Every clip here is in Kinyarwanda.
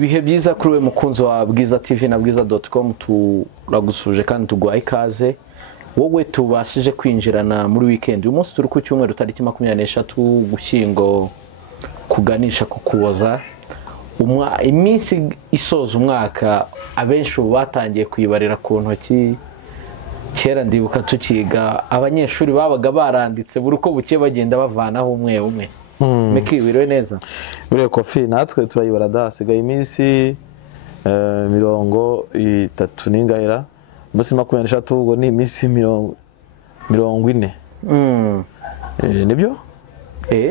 ibihe byiza kuri we mukunzi wa Bwiza TV na bwiza.com, turagusuje kandi tuguha ikaze wowe tubashije kwinjirana muri weekend. Uyu munsi turi ku cyumweru tariki 23 Gushyingo, kuganisha ku Kuboza, iminsi isoza umwaka. Abenshi batangiye kwibarira ku ntoki. Kera ndibuka tukiga abanyeshuri babaga baranditse buri uko buke bagenda bavanaho umwe umwe. Meki biriwe neza. Buriye Kofi natwe turayibara hasigaye iminsi 30 n'ingahera. Umunsi 23 ubwo ni iminsi 40. Nibyo?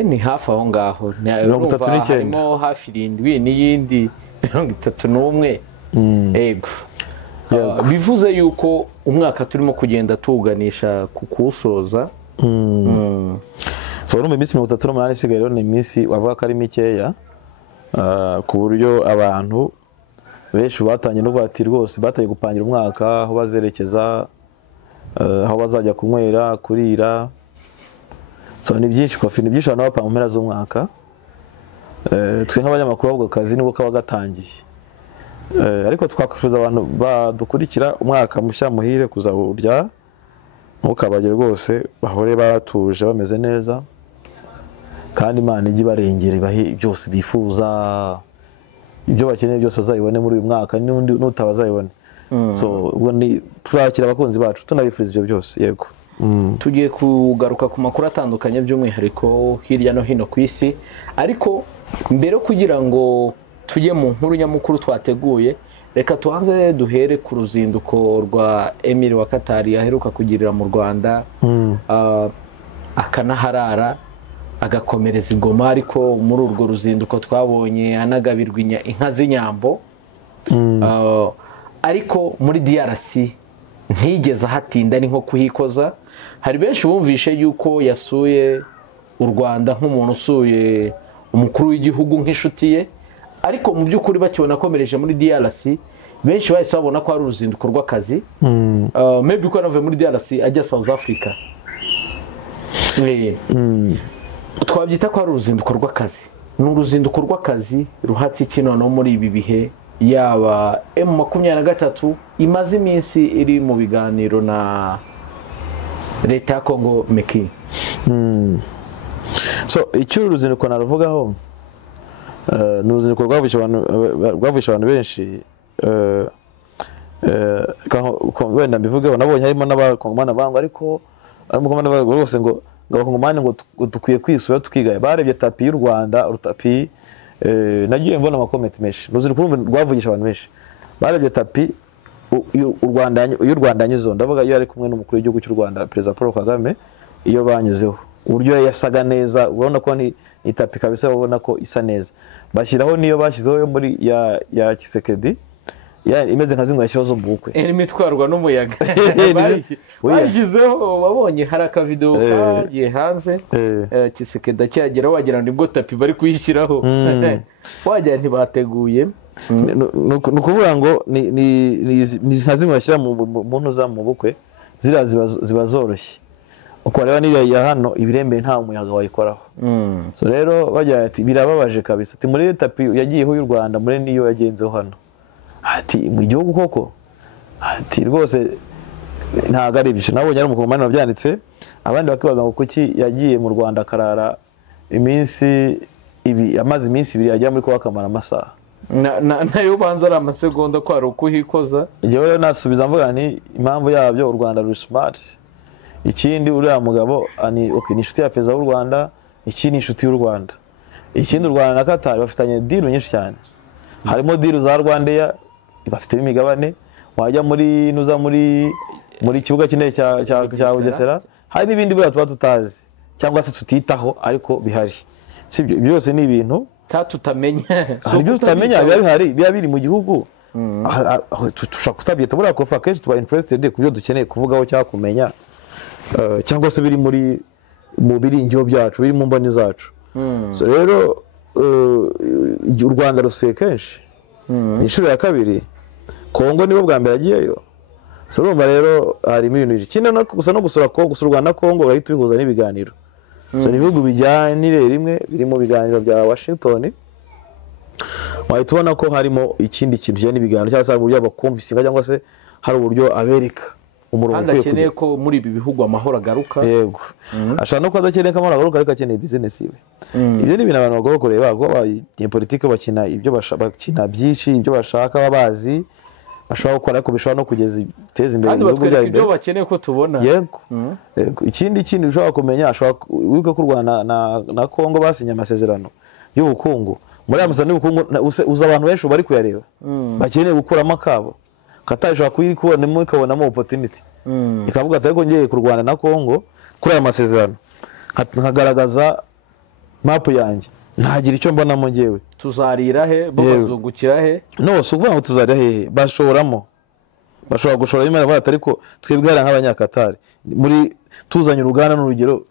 Ni hafi aho ngaho. 39 harimo hafi 7 n'iyindi 31. Ego. Bivuze yuko umwaka turimo kugenda tuganisha ku kusoza. So no iminsi 38 isigaye rero ni iminsi wavuga ko ari mikeya, ku buryo abantu benshi batangiye no bati rwose bataye gupangira umwaka aho bazerekeza, aho bazajya kunywera, kurira. So ni byinshi Kofi, ni byinshi abantu bapanga mu mpera z'umwaka. Twe nk'abanyamakuru ahubwo akazi nibwo kaba gatangiye. Ariko twakwifuza abantu badukurikira umwaka mushya muhire kuzaburya, ntukabagire rwose, bahore batuje bameze neza, kandi Imana ijye ibarengera ibahe byose bifuza, ibyo bakeneye byose bazayibone muri uyu mwaka n'utabazayibone. So ubwo ni turakira abakunzi bacu tunabifuriza ibyo byose. Yego. Tugiye kugaruka ku makuru atandukanye by'umwihariko hirya no hino ku isi, ariko mbere kugira ngo tujye mu nkuru nyamukuru twateguye, reka tuhanze duhere ku ruzinduko rwa Emir wa Katari aheruka kugirira mu Rwanda, akanaharara agakomereza ingoma. Ariko muri urwo ruzinduko twabonye anagabirwa inka z'inyambo. Ariko muri DRC ntigeze hatinda, ni nko kuhikoza. Hari benshi bumvishe yuko yasuye u Rwanda nk'umuntu usuye umukuru w'igihugu nk'inshuti ye, ariko mu by'ukuri bakibona akomereje muri DRC, benshi bahise babona ko ari uruzinduko rw'akazi. Maybe ko anavuye muri DRC ajya South Africa. Twabyita ko ari uruzinduko rw'akazi. Ni uruzinduko rw'akazi ruhatse kino no muri ibi bihe, yaba M23 imaze iminsi iri mu biganiro na leta ya Congo. Meki. So icyo uruzinduko naruvugaho, ni uruzinduko rwavugisha abantu benshi. Wenda mbivugeho, nabonye harimo n'abakongomani bangu, ariko abakongomani bose ngo abakongomani ngo dukwiye kwisura tukigaya. Barebye tapi y'u Rwanda, urutapi, nagiye mbona amakomenti menshi. Uruzinduko rwavugisha abantu benshi. Barebye tapi y'u Rwanda yanyuzeho, ndavuga iyo ari kumwe n'umukuru w'igihugu cy'u Rwanda, Perezida Paul Kagame, iyo banyuzeho uburyo yasaga neza, urabona ko ni tapi kabisa, ubona ko isa neza. Bashyiraho niyo bashyizeho muri ya Kisekedi, imeze nka zimwe yashyizeho zo mu bukwe, imitwarwa n'umuyaga. Bashyizeho, babonye hari akavideo kagiye hanze, Kisekedi cyagera wagira nibwo tapi bari kuyishyiraho. Wagira ntibateguye. Ni ukuvuga ngo ni nka zimwe bashyira mu ntuza mu bukwe, ziriya ziba zoroshye. Uko reba niya hano ibirembere nta muyaga wayikoraho. So rero bagira ati birababaje kabisa, ati muri tapi yagiyeho y'u Rwanda, muri niyo yagenzeho hano. Ati mu gihugu koko, ati rwose ntago ari byo. Nabonye ari umukongomani wabyanditse, abandi bakibaza ngo kuki yagiye mu Rwanda akarara iminsi ibi, amaze iminsi 2 yajya muri ko bakamara amasaha. Nayo banza ari amasegonda ko ari ukuhikoza. Jewe nasubiza mvuga ni impamvu yabyo, u Rwanda ruri smart. Ikindi uriya mugabo ni inshuti ya Perezida w'u Rwanda, iki ni inshuti y'u Rwanda. Ikindi u Rwanda na Katari bafitanye deal nyinshi cyane. Harimo deal za Rwandair, bafite imigabane. Wajya muri nuza muri kibuga kinini cya Bugesera, hari n'ibindi bwa tuba tutazi cyangwa se tutitaho, ariko bihari. Sibyo byose ni ibintu tutamenya. Hari ibyo tutamenya biba biri mu gihugu. Tushaka kutabyita buriya ko package tuba interested ku byo dukeneye kuvugaho cyangwa kumenya, cyangwa se biri mu biringiro byacu, biri mu mboni zacu. So rero u Rwanda rusuye kenshi, inshuro ya kabiri. Kongo nibo bwa mbere agiyeyo. So urumva rero harimo ibintu byinshi. Kino no gusa no gusura Kongo, gusura Rwanda Kongo bahita bihuza n'ibiganiro. So ni ibihugu bijyanire rimwe, biri mu biganiro bya Washington. wahita ubona ko harimo ikindi kintu kijyanye n'ibiganiro cyangwa se hari uburyo abakumvisinga cyangwa se hari uburyo abereka umurongo kandi akeneye ko muri ibi bihugu amahoro agaruka. yego ashaka no kuba adakeneye ko amahoro agaruka ariko akeneye bizinesi iwe. Ibyo ni ibintu abantu bagomba kureba kuko abanyapolitike bakina ibyo bakina byinshi ibyo bashaka babazi bashobora gukora ariko bishobora no kugeza iteza imbere ibihugu byabo ibyo bakeneye ko tubona. yego ikindi ushobora kumenya wibuke ko u Rwanda na Congo basinye amasezerano y'ubukungu. Muri aya masezerano y'ubukungu uza abantu benshi bari kuyareba bakeneye gukuramo akabo Qatar ishobora kuyikubonamo ikabonamo opportunity ikavuga ati ariko ngiye ku Rwanda na Congo kuri aya masezerano nkagaragaza mapu yanjye ntagira icyo mbonamo ngewe. Tuzarira he bo bazungukira he? No si ukuvuga ngo tuzarira hehe bashobora gushora imari bati ariko twebwe hari nk'abanyakatari muri tuzanye uruganda n'urugero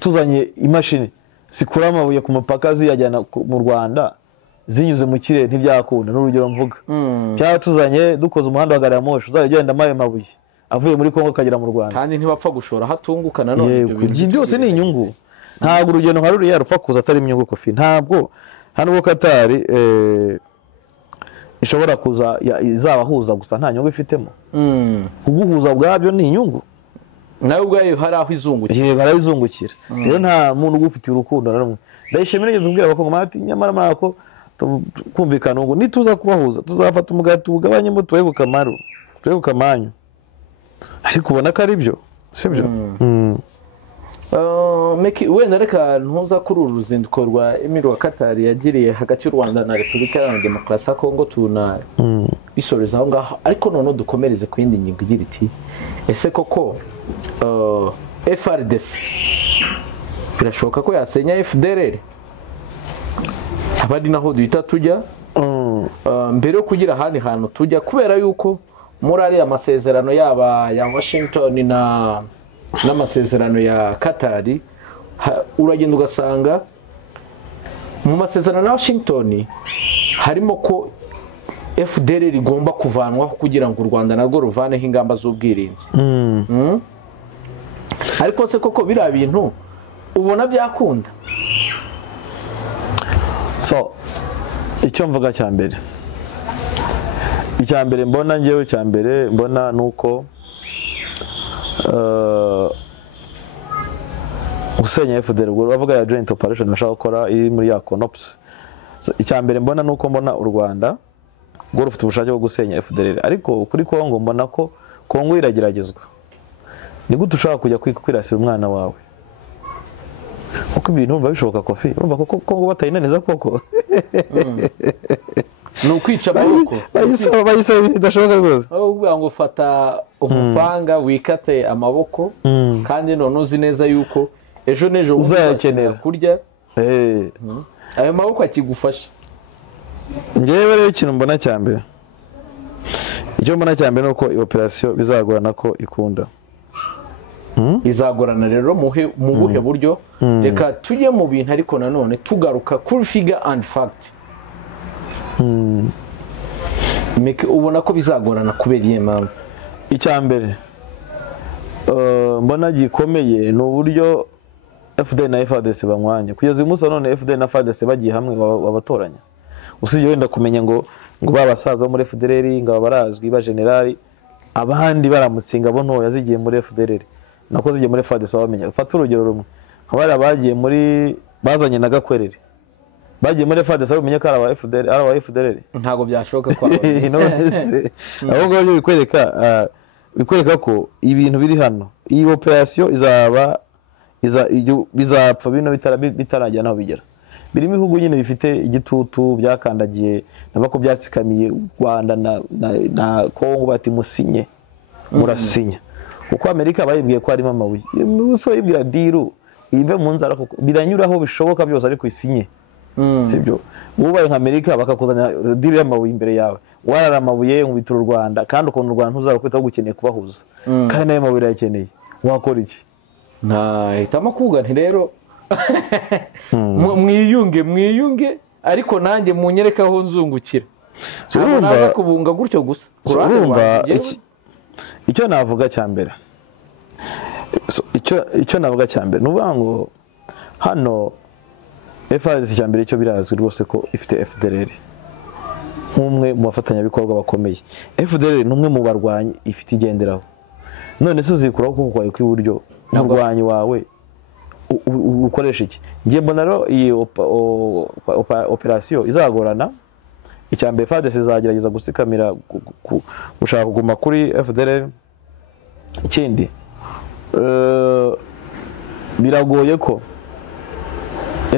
tuzanye imashini zikura amabuye ku mupaka ziyajyana mu Rwanda zinyuze mu kirere ntibyakunda n'urugero mvuga. Cyangwa tuzanye dukoze umuhanda wa gari ya moshi uzagenda amaye mabuye avuye muri Kongo akagera mu Rwanda kandi ntibapfa gushora hatunguka nanone. Ibyo byose ni inyungu. Ntabwo urugendo nka ruriya rupfa kuza atari inyungu Kofi. Ntabwo hano Qatar ishobora kuza izabahuza gusa nta nyungu ifitemo. Kuguhuza bwabyo ni inyungu nawe ubwayo hari aho izungukira. Barayizungukira rero nta muntu ugufitiye urukundo na rumwe. Ndayishimira ngeze ubwira abakongomani ati nyamara marako kumvikana ngo nituza kubahuza tuzafata umugati ugabanyemo tuwe ku kamanyu ariko ubona ko ari byo sibyo. Meki wenda reka ntuza kuri uru ruzinduko rwa Emir wa Qatar yagiriye hagati y'u Rwanda na Repubulika Iharanira Demokarasi ya Kongo tuna bisoreza aho ngaho ariko none dukomereze ku yindi ngingo igira iti ese koko FRDC birashoboka ko yasenya FDLR abandi naho duhita tujya mbere yo kugira ahandi hantu tujya kubera yuko muri ariya masezerano yaba ya Washington n'amasezerano ya Qatar uragenda ugasanga mu masezerano ya Washington harimo ko FDLR igomba kuvanwaho kugira ngo u Rwanda narwo ruvaneho ingamba z'ubwirinzi. Ariko se koko biriya bintu ubona byakunda? So icyo mvuga icya mbere mbona ngewe mbona nuko gusenya FDLR ubwo bavuga ya joint operation bashaka gukora iri muri ya CONOPS. Icya mbere mbona nuko mbona u Rwanda rwo rufite ubushake bwo gusenya FDLR ariko kuri Kongo mbona ko Kongo irageragezwa. Ni gute ushaka kujya kwirasira umwana wawe kuko ibintu umva bishoboka Kofi umva ko Kongo batayinaniza koko ni ukwica amaboko bayisaba ibintu bidashoboka rwose aho uvuga ngo fata umupanga wikate amaboko kandi none uzi neza yuko ejo n'ejo uzayakenera kurya ayo maboko akigufasha. Ngewe rero ikintu mbona cyambere ni uko iyi operasiyo bizagorana ko ikunda. Izagorana rero mu buhe buryo? Reka tujye mu bintu ariko nanone tugaruka kuri figure and fact. Ubona ko bizagorana kubera iyi mpamvu? Icya mbere mbona gikomeye ni uburyo FDL na FARDC banywanye kugeza uyu munsi none FDL na FARDC bagiye hamwe babatoranya. Usibye wenda kumenya ngo babasaza muri FDLR ngo barazwi ba generali abandi baramutsinga bo ntoya zigiye muri FDLR nako zigiye muri FARDC bamenya. Fata urugero rumwe abari bagiye muri bazanye na Gakwerere bagiye muri FARDC bamenya ko ari aba FDLR ntago byashoboka kwa ahubwo bikwereka ko ibintu biri hano iyi operation bizapfa bino bitarajya naho bigera. Birimo ibihugu nyine bifite igitutu byakandagiye nabako byatsikamiye u Rwanda na Kongo bati musinye murasinya kuko Amerika bayibwiye ko harimo amabuye muso yibwira diru ive mu nzara kuko biranyuraho bishoboka byose ariko isinye sibyo ubaye nka Amerika bakakuzanya diru y'amabuye imbere yawe warara amabuye mu bituru Rwanda kandi ukuntu u Rwanda ntuzakwita gukeneye kubahuza kandi nayo mabuye yakeneye wakora iki? Hitamo kuvuga nti rero mwiyunge ariko nanjye munyereka aho nzungukira. Urumva kubunga gutyo gusa. Urumva icyo navuga cyambere. Icyo navuga cyambere nuvuga ngo hano FARDC cya mbere cyo birazwi rwose ko ifite FDLR nk'umwe mu bafatanyabikorwa bakomeye. FDLR ni umwe mu barwanyi ifite igenderaho, none se uzikuraho ukuboko kwawe kw'iburyo umurwanyi wawe ukoresha iki? Ngiye mbona rero iyi operasiyo izagorana. Icya mbere FARDC izagerageza gusikamira gushaka kuguma kuri FDLR. Ikindi biragoye ko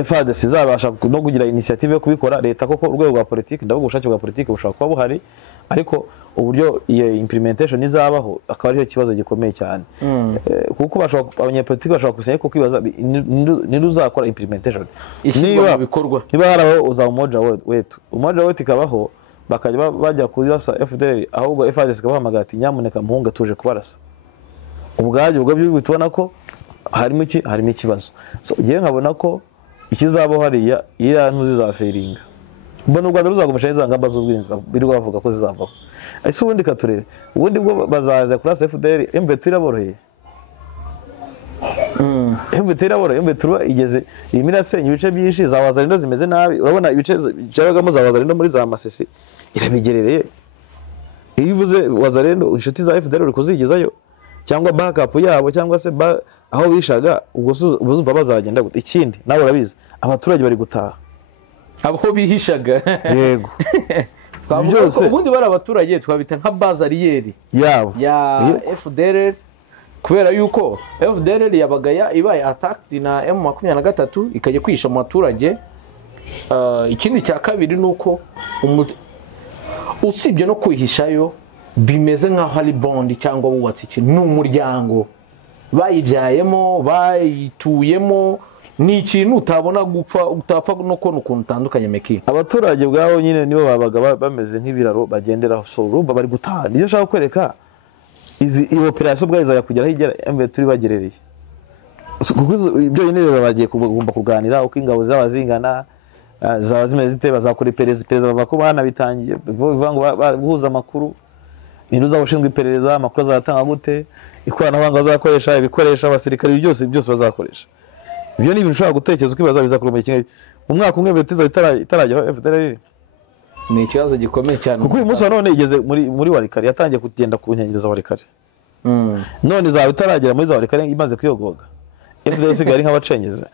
FARDC izabasha no kugira initiative yo kubikora. Leta koko urwego rwa politiki, ndavuga ubushake bwa politiki bushaka kuba buhari, ariko uburyo iyo implementation izabaho akaba ariyo kibazo gikomeye cyane. Kuko abanyapolitiki bashobora kusenya ko kwibaza ni ruzakora implementation niba bikorwa, niba haraho uza umoja wetu ikabaho bakajya bajya kurasa FDL, ahubwo FARDC ikabahamagara ati nyamuneka muhunga tuje kubarasa. Ubwabyo bitubona ko harimo ikibazo. So ngiye nkabona ko ikizabaho hariya iriya ntuzizaferinga. Mbona u Rwanda ruzagumisha izo ngamba z'ubwirinzi birirwa bavuga ko zizavaho. Ese ubundi katurere ubundi bwo bazaza kurasa FDL, MVT iraboroheye. MVT iraboroheye, MVT igeze irimo irasenya ibice byinshi, za Wazalendo zimeze nabi. Urabona ibice byabagamo za Wazalendo muri za Masisi irabigerereye. Iyo uvuze Wazalendo inshuti za FDL uri kuzigizayo cyangwa backup yabo cyangwa se aho bishaga, ubwo uzumva bazagenda gute? Ikindi nawe urabizi abaturage bari gutaha aho bihishaga. Yego. Twavuga ko ubundi bari abaturage twabita nka bazariyeri yabo ya FDLR, kubera yuko FDLR yabaga ibaye attacked na M23 ikajya kwisha mu baturage. Ikindi cya kabiri nuko usibye no kwihishayo bimeze nkaho ari bond cyangwa bubatse ikintu n'umuryango bayibyayemo bayituyemo, ni ikintu utabona gupfa utapfa no kubona ukuntu utandukanye meki. Abaturage bwabo nyine nibo babaga bameze nk'ibiraro bagenderaho, so urumva bari gutaha. Niyo shaka kwereka iyi operation bwayiza yakugeraho igera MV turi bagerereye. Kuko ibyo nyine bagiye kugomba kuganira uko ingabo zaba zingana, zaba zimeze zite, bazakora iperereza bava ko bana bitangiye bivuga ngo bahuza amakuru, ni uzabushinzwe iperereza, amakuru azatanga gute, ikoranabuhanga bazakoresha, ibikoresha abasirikare byose bazakoresha. Ibyo ni ibintu ushobora gutekereza ukibaza bizakorwa mu kintu mu mwaka umwe betiza itarageraho FDLR. Ni ikibazo gikomeye cyane kuko uyu munsi none igeze muri Warikari, yatangiye kugenda ku nkengero za Warikari. None izaba itaragera muri za Warikari imaze kuyogoga. FDLR isigaye nk'abacengeze.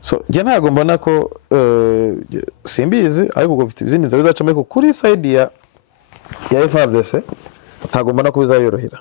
So njye ntabwo mbona ko simbizi, ariko ubwo bifite izindi nzira bizacamo kuri side ya FARDC, ntabwo mbona ko bizayorohera.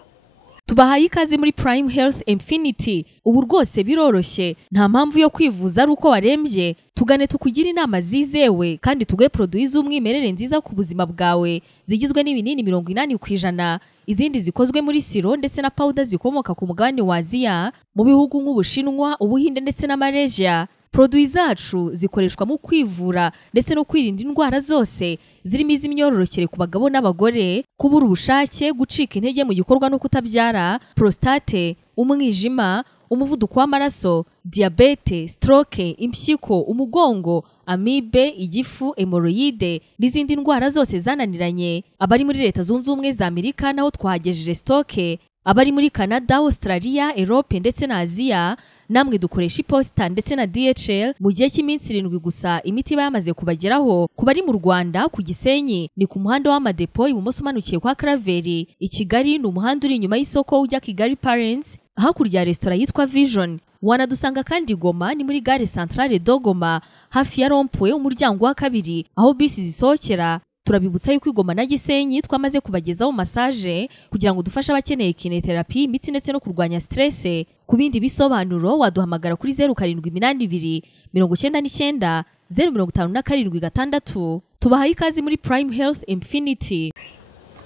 Tubahaye ikaze muri Prime Health Infinity. Ubu rwose biroroshye, nta mpamvu yo kwivuza ari uko warembye. Tugane tukugira inama zizewe kandi tuguhe produits z'umwimerere nziza ku buzima bwawe, zigizwe n'ibinini 80%, izindi zikozwe muri siro ndetse na powder zikomoka ku mugabane wa Aziya, mu bihugu nk'Ubushinwa, Ubuhinde ndetse na Malaysia. Produits zacu zikoreshwa mu kwivura ndetse no kwirinda indwara zose, zirimo iz'imyororokere ku bagabo n'abagore, kubura ubushake, gucika intege mu gikorwa no kutabyara, prostate, umwijima, umuvuduko w'amaraso, diabete, stroke, impyiko, umugongo, amibe, igifu, hemorrhoide n'izindi ndwara zose zananiranye. Abari muri Leta Zunze Ubumwe za Amerika naho twahagejeje stoke, abari muri Canada, Australia, Europe ndetse na Aziya namwe dukoresha iposita ndetse na DHL. Mu gihe cy'iminsi 7 gusa imiti bayamaze kubageraho. Ku bari mu Rwanda ku Gisenyi ni ku muhanda w'amadepo ibumoso umanukiye kwa Karaveri. I Kigali ni umuhanda uri inyuma y'isoko ujya Kigali Parents, hakurya ya restaurant yitwa Vision. Wanadusanga kandi Goma ni muri gare centrale Dogoma hafi ya Rompwe umuryango wa kabiri aho bisi zisohokera. Turabibutsa yuko Goma na Gisenyi twamaze kubagezaho massage kugira ngo dufashe abakeneye kinetherapy, imiti ndetse no kurwanya stress. Ku bindi bisobanuro waduhamagara kuri 0782 99 057 Tubahaye ikaze muri Prime Health Infinity.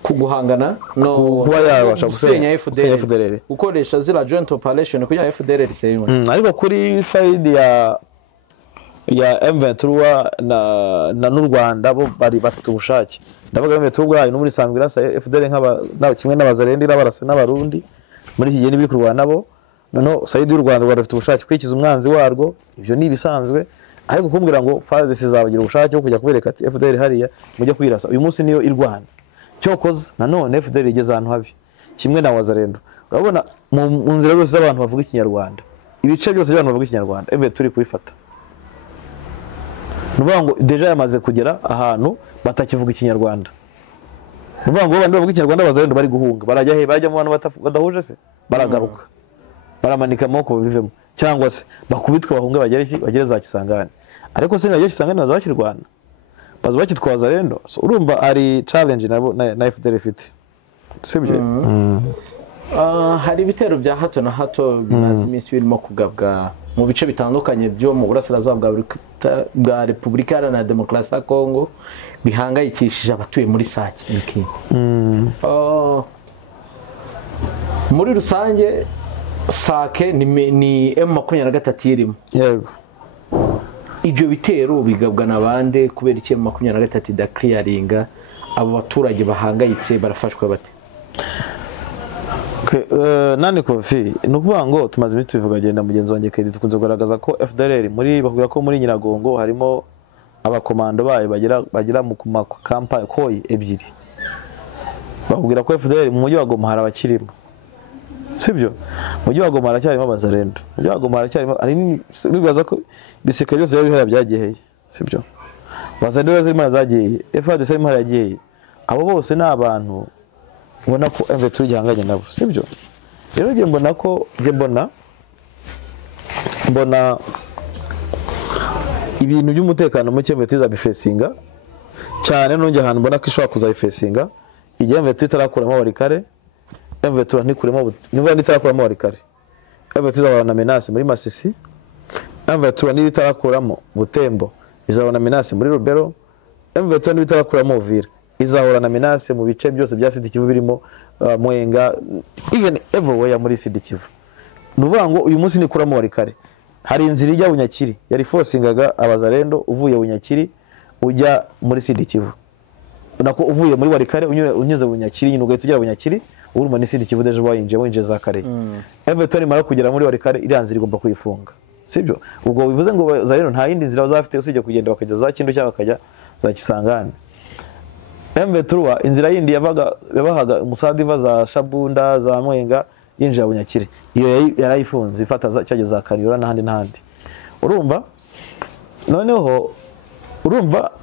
Kuguhangana no kuba yabasha gusenya FDLR, ukoresha zira joint operation kugira FDLR isenywe. Ariko kuri side ya M23 na n'u Rwanda bo bari bafite ubushake. Ndavuga M23 bwayo no muri sanzwe irasa FDLR nk'aba kimwe n'abazarenda n'abarasa n'abarundi muri iki gihe biri kurwana nabo. Noneho side y'u Rwanda bafite ubushake kwikiza umwanzi warwo, ibyo ni bisanzwe. Ariko kumbwira ngo FARDC izabagira ubushake bwo kujya kubereka ati FDLR hariya mujya kwirasa, uyu munsi niyo irwana. Cyokoze nanone FDLR igeze ahantu habi kimwe na Wazalendo. Urabona mu nzira zose z'abantu bavuga ikinyarwanda, ibice byose by'abantu bavuga ikinyarwanda, turi kubifata. nuvuga ngo deja yamaze kugera ahantu batakivuga ikinyarwanda. Nuvuga ngo abandi bavuga ikinyarwanda bazarendo bari guhunga, barajya he, bajya mu bantu badahuje se, baragaruka baramanika amaboko bivemo, cyangwa se bakubitwe bahunge bagere za Kisangani. Ariko se najya Kisangani bazakirwana, bazo bakitwaza rendo. So urumva ari challenge na FDL ifite, sibyo? Hari ibitero bya hato na hato bimaze iminsi birimo kugabwa mu bice bitandukanye byo mu burasirazuba bwa Repubulika Iharanira Demokarasi ya Kongo, bihangayikishije abatuye muri Sake. Muri rusange Sake ni M23 irimo. Yego. Ibyo bitero bigabwa na bande kubera iki M23 da clearinga abo baturage bahangayitse barafashwa bate? Nani Kofi, nukuvuga ngo tumaze iminsi tubivuga, agenda mugenzi wanjye Kedi, tukunze kugaragaza ko FDLR bavuga ko muri Nyiragongo harimo abakomando bayo bagira mu kampani koyi ebyiri. Bakubwira ko FDLR mu mujyi wa Goma hari abakirimo, sibyo? Mu mujyi wa Goma haracyarimo abazarendo, mu mujyi wa Goma haracyarimo, bibaza ko biseke byose bihera byageheye, sibyo? Bazarendo zirimo zagiye, FARDC zirimo yagiye, abo bose ni abantu ubona ko M23 gihanganye nabo, sibyo? Rero nge mbona ko mbona ibintu by'umutekano muke M23 zabifesinga cyane, nonge ahantu mbona ko ishobora kuzayifesinga igihe M23 itarakuramo Warikare. M23 ntikuremo, niba nitarakuramo Warikare, M23 izabona menace muri Masisi. M23 nitarakuramo Butembo izabona menace muri Rubero. M23 nitarakuramo Uvira izahura na menace mu bice byose bya Sud Kivu birimo Mwenga, even everywhere muri Sud Kivu. Nuvuga ngo uyu munsi nikuramo Warikare, hari inzira ijya Bunyakiri yari forcingaga abazarendo uvuye Bunyakiri ujya muri Sud Kivu, nako uvuye muri Warikare unyuze Bunyakiri nyine ugahita ujya Bunyakiri uruma ni Sud Kivu deje winje za kare. M23 mara kugera muri Warikare iriya nzira igomba kuyifunga, sibyo? Ubwo bivuze ngo zarendo nta yindi nzira bazafite usije kugenda bakajya za Kindu cyangwa bakajya za Kisangani. M23 inzira yindi yabahaga Musadiva za Shabunda za Mwenga yinjira Bunyakiri, iyo yarayifunze ifata cyageze za Kariura n'ahandi. Urumva noneho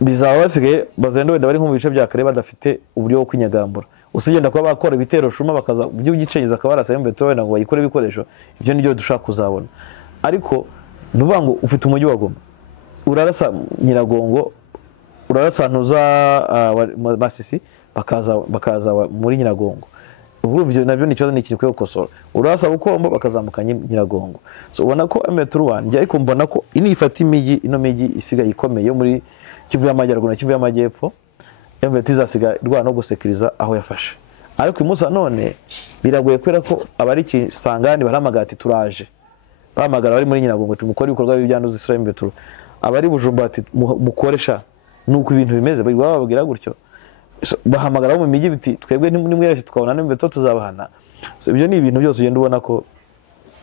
bizaba basigaye bazendo wenda bari nko mu bice bya kare badafite uburyo bwo kwinyagambura, usigenda kuba bakora ibitero shuma bakaza by'ugicengeza akabarasa M23 wenda ngo bayikore ibikoresho. Ibyo nibyo dushaka kuzabona. Ariko nuvuga ngo ufite umujyi wa Goma, urarasa Nyiragongo, urarasa ntuza Masisi, bakaza muri Nyiragongo. Ubwo ibyo nabyo nikibazo nikiri kwe gukosora. Urarasa Bukombo bakazamuka Nyiragongo. So ubona ko M23 njye ariko mbona ko inifata ino migi isigaye ikomeye muri Kivu y'Amajyaruguru na Kivu y'Amajyepfo. M23 izasiga rwa no gusekiriza aho yafashe. Ariko umunsi none biragoye kwera ko abari Kisangani baramagati turaje, bahamagara bari muri Nyiragongo tumukora ibikorwa by'ibyanduza Israel M23, abari Bujumba ati mukoresha nuko ibintu bimeze bababwira gutyo, bahamagara mu migi biti twebwe nimwe tukabona M23 tuzabahana. So ibyo ni ibintu byose ugenda ubona ko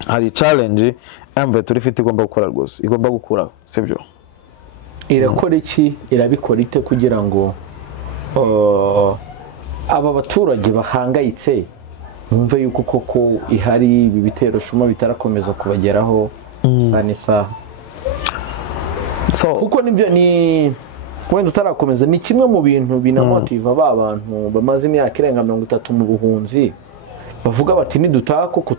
hari challenge M23 ifite igomba gukora rwose, igomba gukuraho, sibyo? Irakora iki, irabikora ite kugira ngo aba baturage bahangayitse numve yuko koko ihari ibi bitero shuma bitarakomeza kubageraho sanisa? So kuko nibyo ni wenda utarakomeza ni kimwe mu bintu binamotiva ba bantu bamaze imyaka irenga 30 mu buhunzi bavuga bati nidutaha koko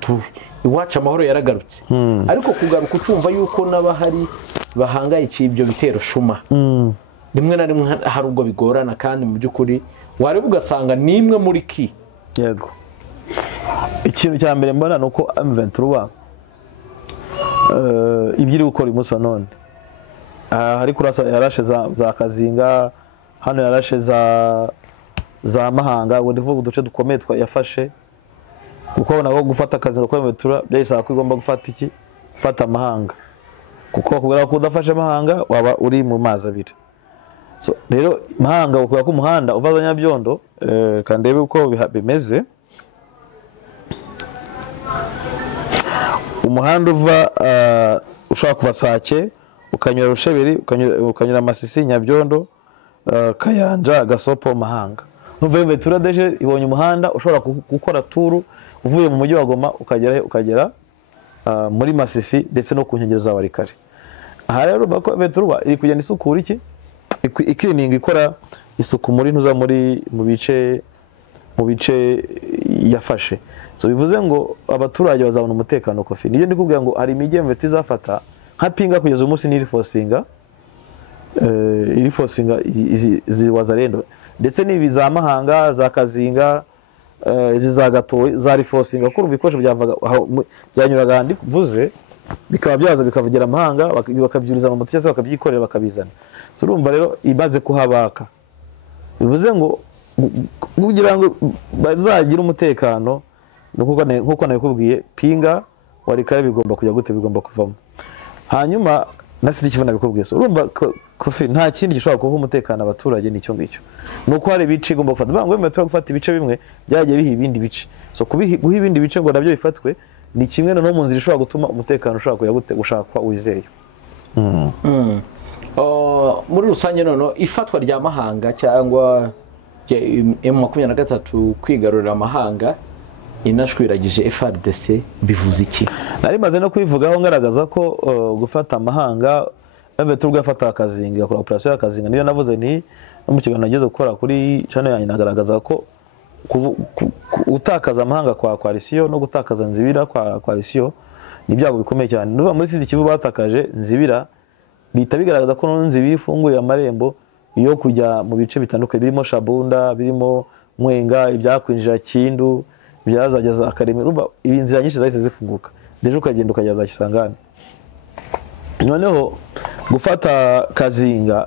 iwacu amahoro yaragarutse. Ariko kugaruka utumva yuko n'abahari bahangayikiye ibyo bitero shuma rimwe na rimwe hari ubwo bigorana, kandi mu by'ukuri wareba ugasanga nimwe muri ki. Yego, ikintu cya mbere mbona nuko M23 ibyiri gukora umunsi wa none, hari kurasa yarashe za Kazinga, hano yarashe za Mahanga, ngo ndivuga uduce dukomeye yafashe. Kuko ubona ko gufata Kazinga kwa M23 byayisaba ko igomba gufata iki, gufata Mahanga, kuko kubera ko udafashe Mahanga waba uri mu mazi abiri. So rero Mahanga ukora ko umuhanda uvaza Nyabyondo, kandi rebe uko bimeze. Umuhanda uva ushaka kuva Sake ukanyura Rusheberi ukanyura Masisi, Nyabyondo, Kayanja, Gasopo, Mahanga. Nuvuye M23 deje ibonye umuhanda ushobora gukora turu uvuye mu mujyi wa Goma ukagera muri Masisi ndetse no ku nkengero za Warikare. aha rero bako Beturwa iri kugenda isukura iki ikirininga ikora isuku muri ntuza mu bice yafashe. So bivuze ngo abaturage bazabona umutekano Kofi. Niyo ndikubwira ngo hari imigembe tuzafata nka Pinga kugeza umunsi n'iri forcinga izi Wazalendo ndetse n'ibi za Mahanga za Kazinga izi za Gatoyi za riforcinga ko ubikoresho byanyuraga ndi kuvuze bikaba byaza bikavugera Amahanga bakabyuriza mu mutse bakabyikorera bakabizana. So urumva rero imaze kuhabaka bivuze ngo kugira ngo bazagira umutekano nkuko nabikubwiye Pinga Walikale bigomba kujya gute bigomba kuvamo. Hanyuma nasi ikivuna bikubwiye. So urumva Kofi nta kindi gishobora kuba umutekano abaturage nicyo ngicyo. Nuko hari ibice igomba gufata bangwe metro gufata ibice bimwe byagiye biha ibindi bice. So guha ibindi bice ngo nabyo bifatwe ni kimwe no mu nzira ishobora gutuma umutekano ushobora kujya gute gushakwa wizeye. Muri rusange nono ifatwa rya Mahanga cyangwa M23 kwigarurira Amahanga inashwiragije FARDC bivuze iki? Nari maze no kwivugaho ngaragaza ko gufata Amahanga Beturwa afata Kazinga akora operation ya Kazinga niyo navuze nti no mu kiganiro nageze gukora kuri channel yanyu nagaragaza ko utakaza Amahanga kwa coalition no gutakaza Nzibira kwa coalition ni byago bikomeye cyane. Nuba muri sidi kivu batakaje Nzibira bita bigaragaza ko Nzibira ifunguye amarembo iyo kujya mu bice bitandukanye birimo Shabunda birimo Mwenga ibyakwinjira Kindu byazageza Akaremi ruba ibinzira nyinshi zahise zifunguka deje ukagenda ukajya Kisangani. Noneho gufata Kazinga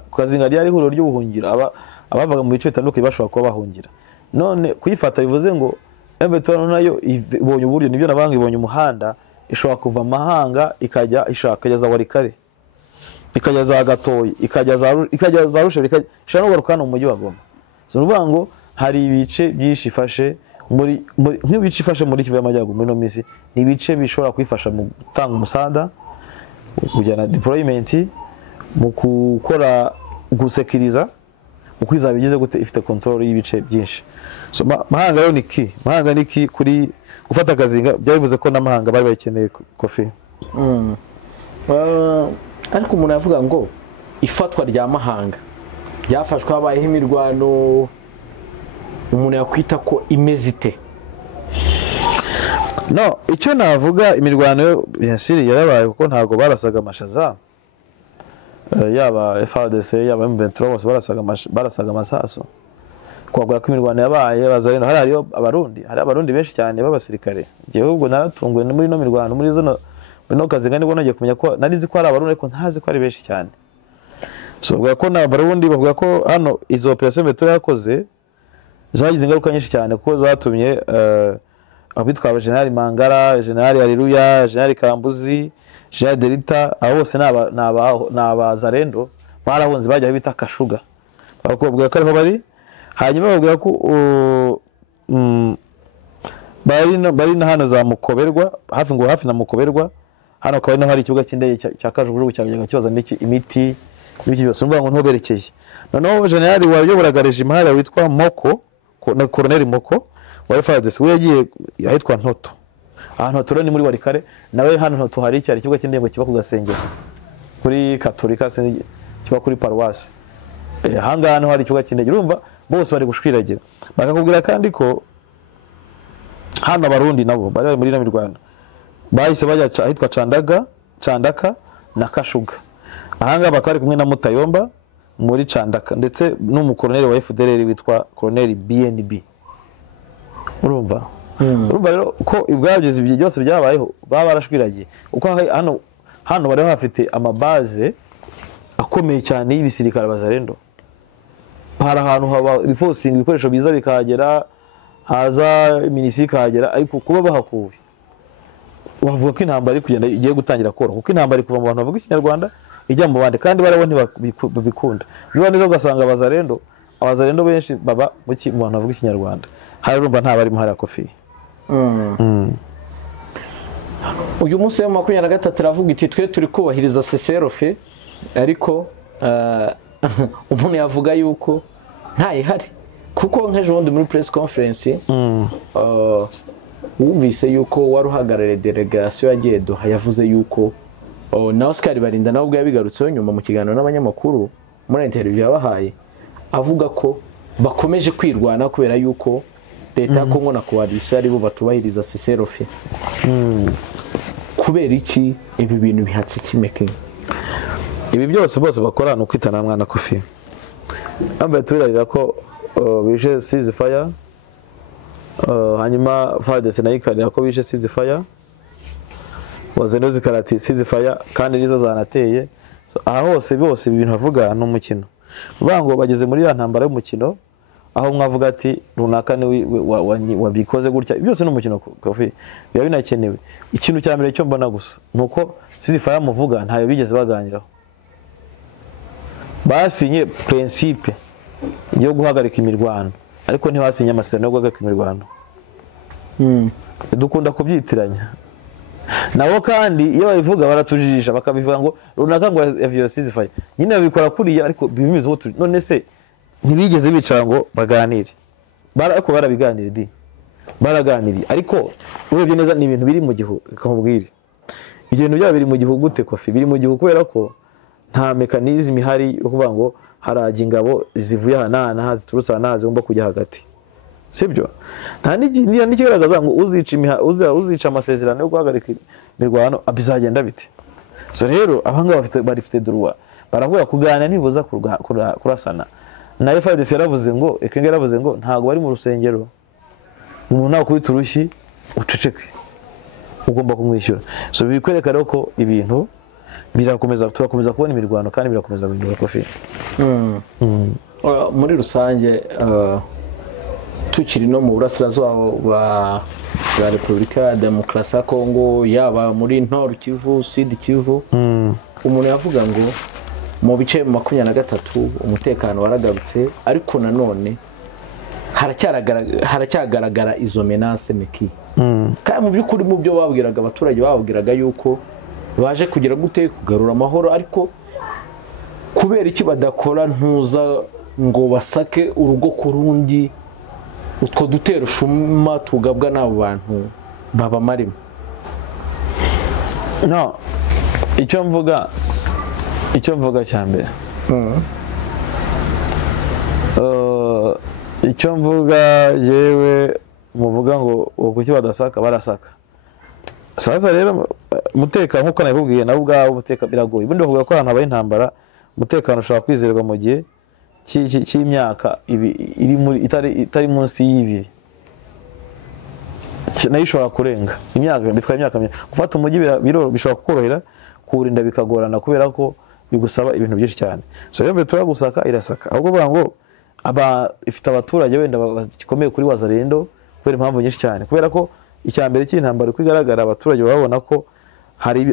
ryari huriro ry'ubuhungira abavaga mu bice bitandukanye bashobora kuba bahungira. None kuyifata bivuze ngo M23 nayo ibonye uburyo nibyo nabanga ibonye umuhanda ishobora kuva Mahanga ikajya ishaka za Walikale ikajya za Gatoyi ikajya za Rushe ishaka no garukana mu mujyi wa Goma. So nuvuga ngo hari ibice byinshi ifashe muri nk'ibice ifashe muri Kivu y'Amajyaruguru muri no misi ni ibice bishobora kwifasha mu gutanga umusada kujyana deployment mu gukora gusekiriza ukwiza bigize gute ifite control y'ibice byinshi. So Mahanga rero Mahanga niki kuri gufata Kazinga byabivuze ko na Mahanga bari bakeneye Kofi. Ariko umuntu yavuga ngo ifatwa rya Mahanga byafashwe habayeho imirwano umuntu yakwita ko imezite. No, icyo navuga imirwano yashiri yarabaye kuko ntago barasaga amashaza yaba FARDC yaba M23 bose barasaga amasaso kwagura ko imirwano yabaye bazareno hari abarundi benshi cyane b'abasirikare. Jewe ubwo naratunguwe muri no mirwano muri no Kazinga nibwo nagiye kumenya ko narizi ko ari abarundi ariko ntazi ko ari benshi cyane. So ubwo ko n'abarundi bavuga ko hano izo operation Beturwa yakoze zagize ingaruka nyinshi cyane kuko zatumye abitwa General Mangara, General Haleluya, General Kambuzi, General Delita abo bose n'abazarendo barahunze bajya bita Kashuga. Bakubwira ko ariho bari hanyuma babwira ko bari na hano za Mukoberwa hafi na Mukoberwa hano kabone hari ikibuga cy'indege cya Kajugujugu cyagenda kibaza n'iki imiti n'ibiki byose umva ngo ntoberekeje. Noneho General wayoboraga regime hariya witwa Moko na Colonel Moko wa FARDC we yagiye ahitwa Ntoto. Ntoto rero ni muri Walikale nawe hano Ntoto hari icyari ikibuga cy'indege kiba ku Gasengero kuri Katolika kiba kuri Paroisse. Hangana hari ikibuga cy'indege urumva bose bari gushwiragira. Bakakubwira kandi ko hano abarundi nabo bari muri na mirwano bahise bajya ahitwa Candaka na Kashuga. Ahanga bakari kumwe na Mutayomba muri Candaka ndetse n'umukoloneli wa FDLR witwa Colonel BNB. Urumva rero ko ibwabyize ibyo byose byabayeho baba barashwiragiye uko hano bari bafite amabaze akomeye cyane y'ibisirikare bazarendo. Hari ahantu haba reinforcing ibikoresho biza bikagera haza minisika ikagera ariko kuba bahakuwe bavuga ko intambara iri kugenda igiye gutangira kora kuko intambara kuva mu bantu bavuga Ikinyarwanda ijya mu bandi kandi barabone babikunda. Niba neza ugasanga abazarendo benshi baba mu bantu bavuga Ikinyarwanda hari urumva nta bari muhara Kofi. Uyu munsi wa 23 ravuga iti twe turi kubahiriza CCRF ariko umuntu yavuga yuko ntayihari kuko nk'ejo bundi muri press conference wumvise yuko wari uhagarariye delegation ya Gedo yavuze yuko na Oscar Barinda nawe ubwo yabigarutseho nyuma mu kiganiro n'abanyamakuru muri interview yabahaye avuga ko bakomeje kwirwana kubera yuko leta ya Kongo na coalition ari bo batubahiriza cessez-le-feu. Kubera iki ibi bintu bihatse kimeke? Ibi byose bose bakora no kwitana mwana Kofi. Ambe turarira ko bishe ceasefire, hanyuma FARDC nayo ikarira ko bishe ceasefire, wazendo zikarati ceasefire kandi nizo zanateye. Aha hose bose ibintu bavuga n'umukino ubango bageze muri ya ntambara y'umukino aho mwavuga ati runaka ni wabikoze gutya byose n'umukino Kofi biba binakenewe. Ikintu cya mbere cyo mbona gusa nuko ceasefire muvuga ntayo bigeze baganiraho, basinye principe yo guhagarika imirwano ariko ntibasinye amasezerano yo guhagarika imirwano. Dukunda kubyitiranya nabo kandi iyo babivuga baratujijisha bakabivuga ngo runaka ngo yaviyo ceasefire nyine babikora kuriya ariko bimize uwo none se ntibigeze bicara ngo baganire ariko barabiganira baraganiriye ariko urebye neza ni ibintu biri mu gihugu kamubwire ibyo bintu byaba biri mu gihugu gute Kofi biri mu gihugu kubera ko nta mekanizm ihari yo kuvuga ngo haraje ingabo zivuye aha ziturutse aha zigomba kujya hagati sibyo nta n'ikigaragaza ngo uzica amasezerano yo guhagarika imirwano abizagenda bite. So rero abanga bafite droit baravuga kuganira nibuza kurasana na FARDC yaravuze ngo ekenge yaravuze ngo ntago bari mu rusengero umuntu nakubita urushyi uceceke ugomba kumwishyura. So bikwereka rero ko ibintu turakomeza kubona imirwano kandi birakomeza guhinduka Kofi. Muri rusange tukiri no mu burasirazuba bwa Repubulika ya Demokarasi ya Kongo yaba muri Nord Kivu, Sud Kivu, umuntu yavuga ngo mu bice 23 umutekano waragarutse ariko nanone haracyagaragara izo menace meki. Kandi mu byukuri mu byo babwiraga abaturage babwiraga yuko baje kugira gute kugarura amahoro ariko kubera iki badakora ntuza ngo basake urugo ku rundi utwo dutero shuma tugabwa n'abo bantu baba marimo. No icyo mvuga cyambere icyo mvuga yewe muvuga ngo kuki badasaka barasaka. Sasa rero umutekano nkuko nabibwiye nabo ubwabo umutekano biragoye ubundi bavuga ko ahantu habaye intambara umutekano ushobora kwizerwa mu gihe cy'imyaka iri muri itari munsi y'ibiri nayo ishobora kurenga imyaka bitwaye imyaka gufata umujyi bishobora kukorohera kuwurinda bikagorana kubera ko bigusaba ibintu byinshi cyane. So rero betura gusaka irasaka ahubwo bavuga ngo ifite abaturage wenda bakomeye kuri Wazalendo kubera impamvu nyinshi cyane kubera ko icyambere cy'intambara uko igaragara abaturage babona ko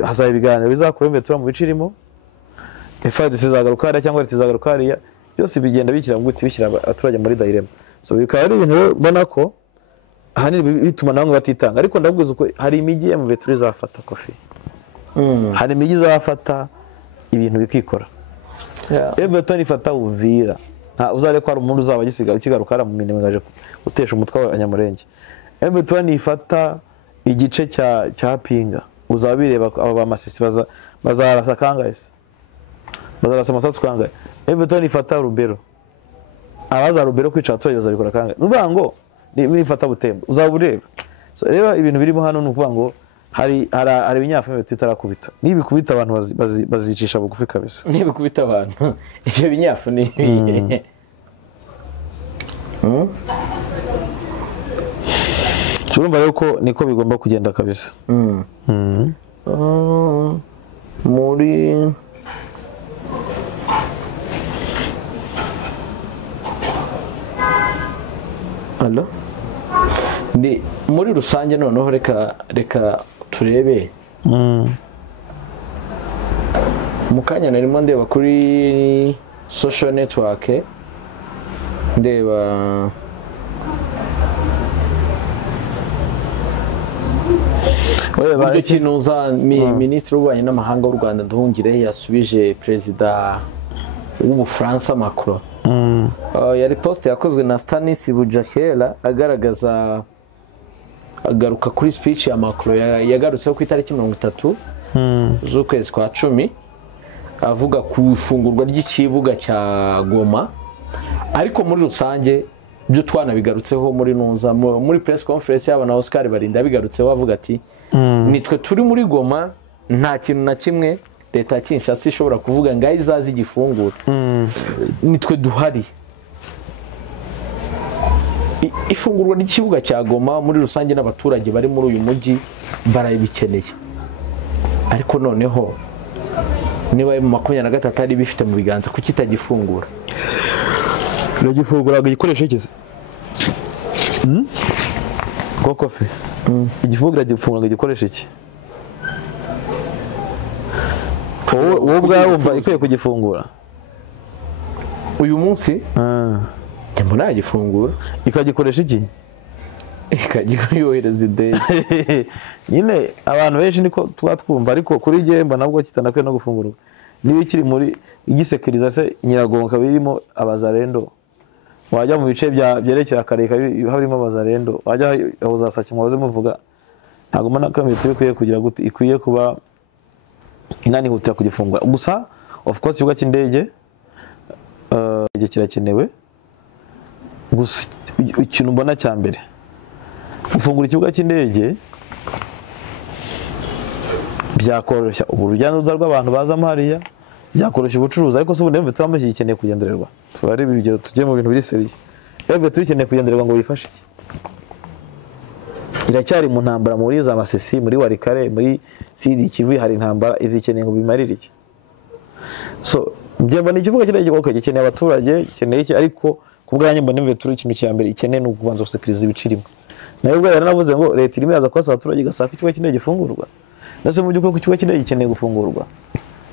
hazaba ibiganiro bizakora betura mu bicirimo FARDC zagaruka cyangwa leta zagaruka hariya byose bigenda bikira ngo bishyira abaturage muri dilemma. So bikaba ari ibintu bona ko ahanini bituma nawe batitanga ariko ndavuga uko hari imijyi ya Mvetura izafata Kofi. Hari imijyi izafata ibintu bikikora. Mvetura ifata Uvira nta uzare ko ari umuntu uzaba gisigaye kigaruka mu minwe ngaje gutesha umutwe w'abanyamurenge. Mvetura ifata igice cya Pinga uzabireba aba Masisi bazarasa kangayese bazarasa Masatsu kangaye. Mvetura ifata Rubero abaza Rubero kwica abaturage bazabikora kangaye nuvuga ngo nifata Butembo uzabureba. So rero ibintu birimo hano nukuvuga ngo hari ibinyafame tutarakubita nibikubita abantu bazicisha bugufi kabisa nibikubita abantu ibyo binyafu ni turumva rero ko niko bigomba kugenda kabisa. Muri Allo ni muri rusange noneho reka turebe mukanya narimo ndeba kuri social network ndeba Buryo kinuza Minisitiri w'Ububanyi n'Amahanga w'u Rwanda Nduhungire yasubije Perezida w'Ubufaransa Macron. Yari post yakozwe na Stanis Bujakera agaruka kuri speech ya Macron yagarutseho ku itariki 30 z'ukwezi kwa 10 avuga ku ifungurwa ry'ikibuga cya Goma, ariko muri rusange byo twanabigarutseho muri press conference yaba na Oscar Barinda bigarutseho avuga ati nitwe turi muri Goma, nta kintu na kimwe leta ya Kinshasa ishobora kuvuga ngo izazi igifungura, nitwe duhari. Ifungurwa ry'ikibuga cya Goma muri rusange n'abaturage bari muri uyu mujyi barabikeneye, ariko noneho niba mu 23 ari bifite mu biganza kuki itagifungura? Iragifungura igikoresho kize kofi igifungura gifungura igikoresho iki? Wowe ubwawe wumva ikwiye kugifungura uyu munsi? Mbona yagifungura ikagikoresha iki? Ikagiyohereza indege. Nyine abantu benshi niko twumva, ariko kuri Gemba nabwo kitanakwiye no gufungurwa. Niba ikiri muri igisekuriza se Nyiragongo birimo abazarendo, wajya mu bice byerekera Kareka harimo abazarendo, wajya aho zasake mwaze muvuga, ntago mbona ko imiti ikwiye kugira gute, ikwiye kuba inani hutira kugifungura. Gusa of course ikibuga cy'indege igihe kirakenewe. Gusa ikintu mbona cya mbere, gufungura ikibuga cy'indege byakoroshya urujya n'uruza rw'abantu baza hariya, byakoroshya ubucuruzi, ariko se ubu ndembe twamashyi ikeneye kugendererwa. Tubari ibyo tujye mu bintu biri seriye. Ebe tukeneye kugendererwa ngo bifashe iki? Iracyari mu ntambara muri za Masisi, muri Warikare, muri Sidi Kivu hari intambara, izikeneye ngo bimarire iki? So njyamba ni ikivuga cy'indege ko gikeneye abaturage, gikeneye iki, ariko kubwanye mbona imve turi ikintu cya mbere ikeneye no kubanza gusekuriza ibicirimo. Nayo ubwo yaranavuze ngo leta irimo yaza kwasa abaturage gasaka ikibuga cy'indege gifungurwa. Nase mu byuko ku kibuga cy'indege gikeneye gufungurwa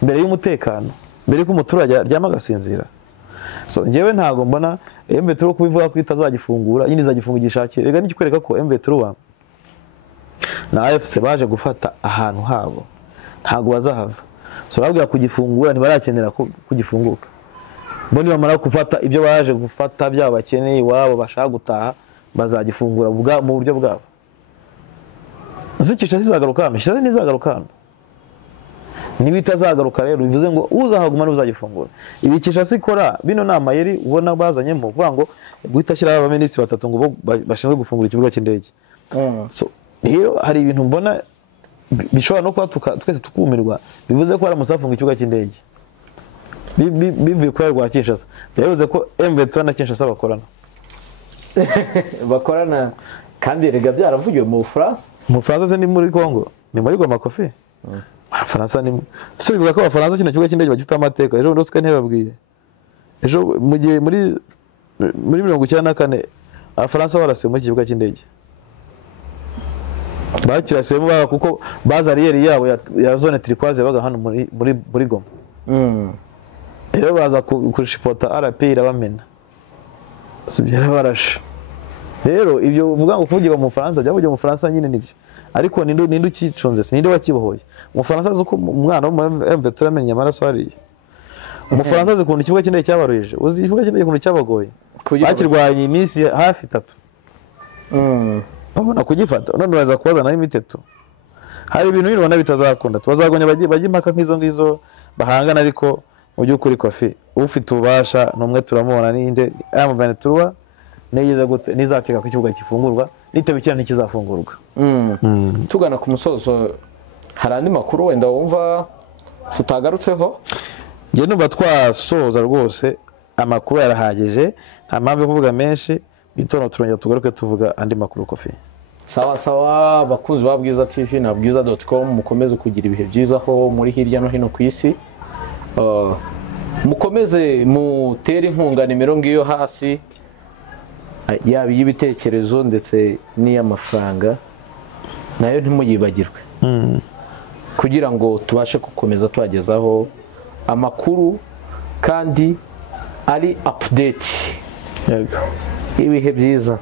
mbere y'umutekano, mbere ko umuturage aryama agasinzira. So ngewe ntago mbona MV3 kubivuga ko itazagifungura, yindi zagifunga igishakire. Rega nikikwereka ko MV3 na AFC baje gufata ahantu habo, ntago bazahava. So babwira kugifungura ntibarakenera ko kugifunguka. Mboni bamara gufata ibyo baje gufata byabakeneye iwabo bashaka gutaha, bazagifungura mu buryo bwabo. Zicisha zizagarukana, shize nizagarukana. Nibitazagaruka rero bivuze ngo uzahaguma n'uzagifungura. Ibicisha sikora bino nama yeri ubona bazanyemo kuvuga ngo guhita shyira abaminisitiri batatu ngo bashinzwe gufungura ikibuga cy'indege. So iyo hari ibintu mbona bishobora no kuba twese tukumirwa, bivuze ko hari musafunga ikibuga cy'indege. Bivuye kwa rwa Kinshasa. Bivuze ko MV3 na Kinshasa bakorana kandi rega byaravugiwe mu France. Mu France se ni muri Congo, ni muri Goma Kofi. Abafaransa ni bivuga ko Abafaransa kino kibuga cy'indege bagifite amateka. Ejo ndosika ntibabwiye. Ejo mu gihe muri 94 Abafaransa barasiye mu kibuga cy'indege. Bakirasiyemo baba kuko bazariyeri yabo ya zone turquoise baga hano muri Goma. Rero baza kushipota RP irabamena. Subyara barasha. Rero ibyo uvuga ngo kuvugirwa mu Faransa byavugiye mu Faransa nyine nibyo. Ariko ninde ukicunze se, ninde wakibohoye? Mu Faransa zuko umwana wo mu MV3 amenye amaraso hariye. Mu Faransa zikunda ikibuga cy'indege cyabaruhije. Uzi ikibuga cy'indege kuntu cyabagoye. Bakirwanye iminsi hafi 3. Babona kugifata none baza kubaza nayo imiteto. Hari ibintu birona bitazakunda. Tubazagonya bajye impaka nk'izo ngizo bahangana, ariko mu by'ukuri Kofi ufite ubasha numwe turamubona ninde M23 nigeze gute nizateka ku kibuga gifungurwa nitabikira ntikizafungurwa. Tugana ku musozo, hari andi makuru wenda wumva tutagarutseho? Nge numva twasoza rwose, amakuru yarahagije, nta mpamvu yo kuvuga menshi. Bitono turongera tugaruke tuvuga andi makuru Kofi. Sawa bakunzi ba Bwiza TV na bwiza.com, mukomeze kugira ibihe byiza ho muri hirya no hino ku isi. Mukomeze mutere inkunga nimero ngiyo hasi, yaba y'ibitekerezo ndetse n'iy'amafaranga, nayo ntimuyibagirwe, kugira ngo tubashe gukomeza twagezaho amakuru kandi ari update. Ibihe byiza.